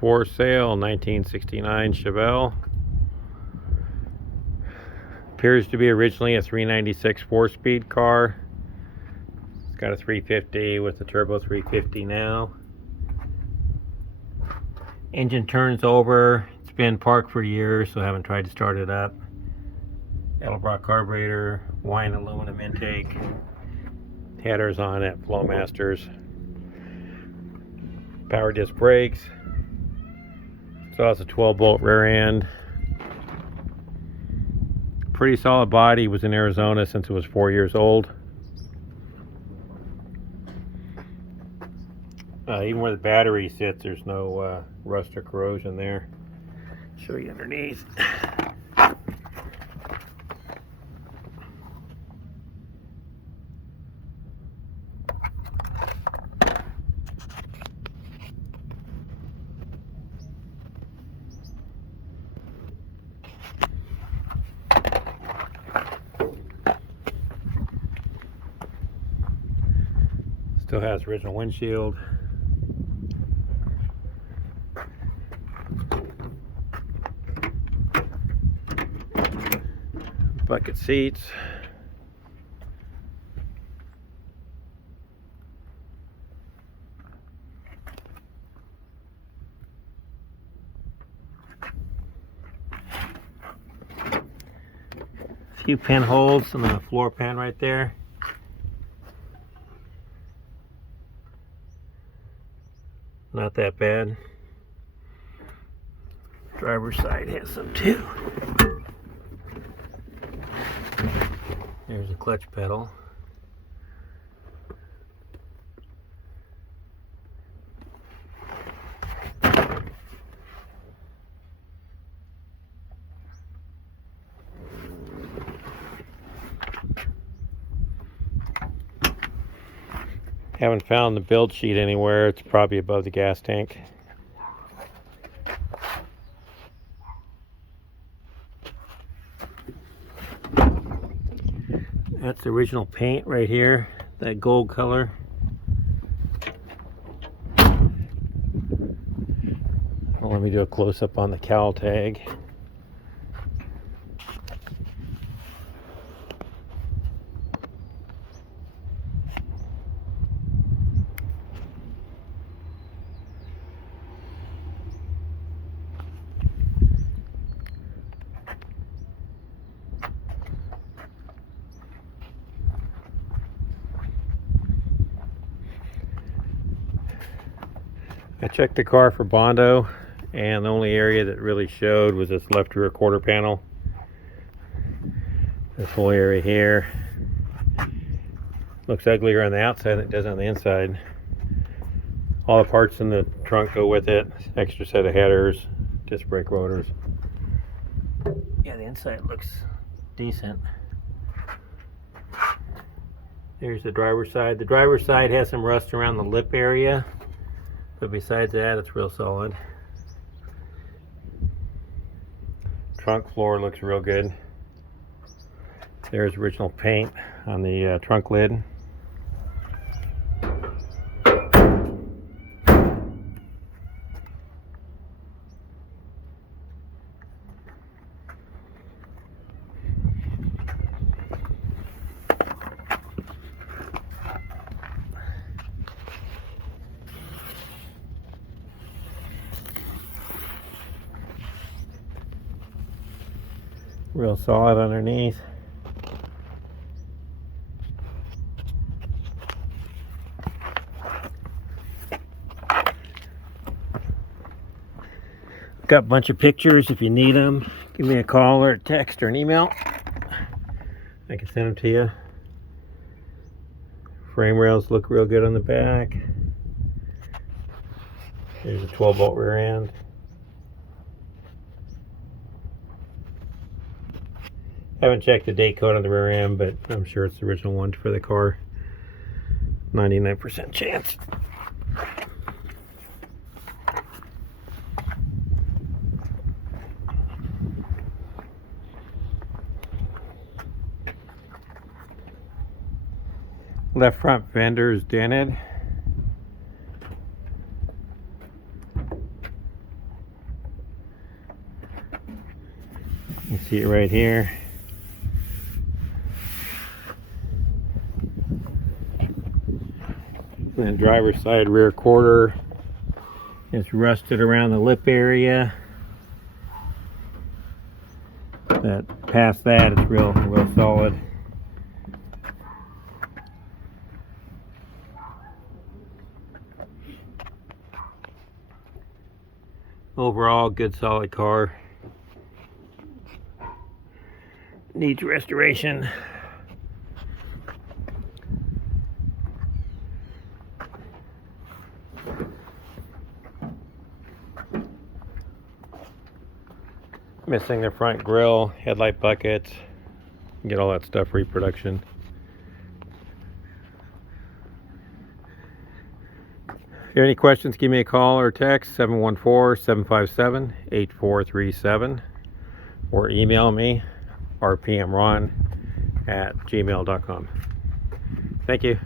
For sale, 1969 Chevelle. Appears to be originally a 396 4-speed car. It's got a 350 with a turbo 350 now. Engine turns over. It's been parked for years, so I haven't tried to start it up. Edelbrock carburetor, Weiand aluminum intake. Headers on it, Flowmasters. Power disc brakes. So it's a 12-bolt rear end. Pretty solid body. Was in Arizona since it was 4 years old. Even where the battery sits, there's no rust or corrosion there. Show you underneath. Still has original windshield. Bucket seats. A few pinholes in the floor pan right there. Not that bad. Driver's side has some too. There's a clutch pedal. Haven't found the build sheet anywhere. It's probably above the gas tank. That's the original paint right here, that gold color. Well, let me do a close-up on the cowl tag. I checked the car for Bondo, and the only area that really showed was this left rear quarter panel. This whole area here looks uglier on the outside than it does on the inside. All the parts in the trunk go with it. Extra set of headers, disc brake rotors. Yeah, the inside looks decent. There's the driver's side. The driver's side has some rust around the lip area, but besides that, it's real solid. Trunk floor looks real good. There's original paint on the trunk lid. Real solid underneath. Got a bunch of pictures if you need them. Give me a call or a text or an email. I can send them to you. Frame rails look real good on the back. There's a 12-bolt rear end. Haven't checked the date code on the rear end, but I'm sure it's the original one for the car. 99% chance. Left front fender is dented. You see it right here. And then driver's side rear quarter. It's rusted around the lip area. But past that, it's real solid. Overall, good solid car. Needs restoration. Missing the front grille, headlight buckets. Get all that stuff reproduction. If you have any questions, give me a call or text 714-757-8437 or email me rpmron@gmail.com. Thank you.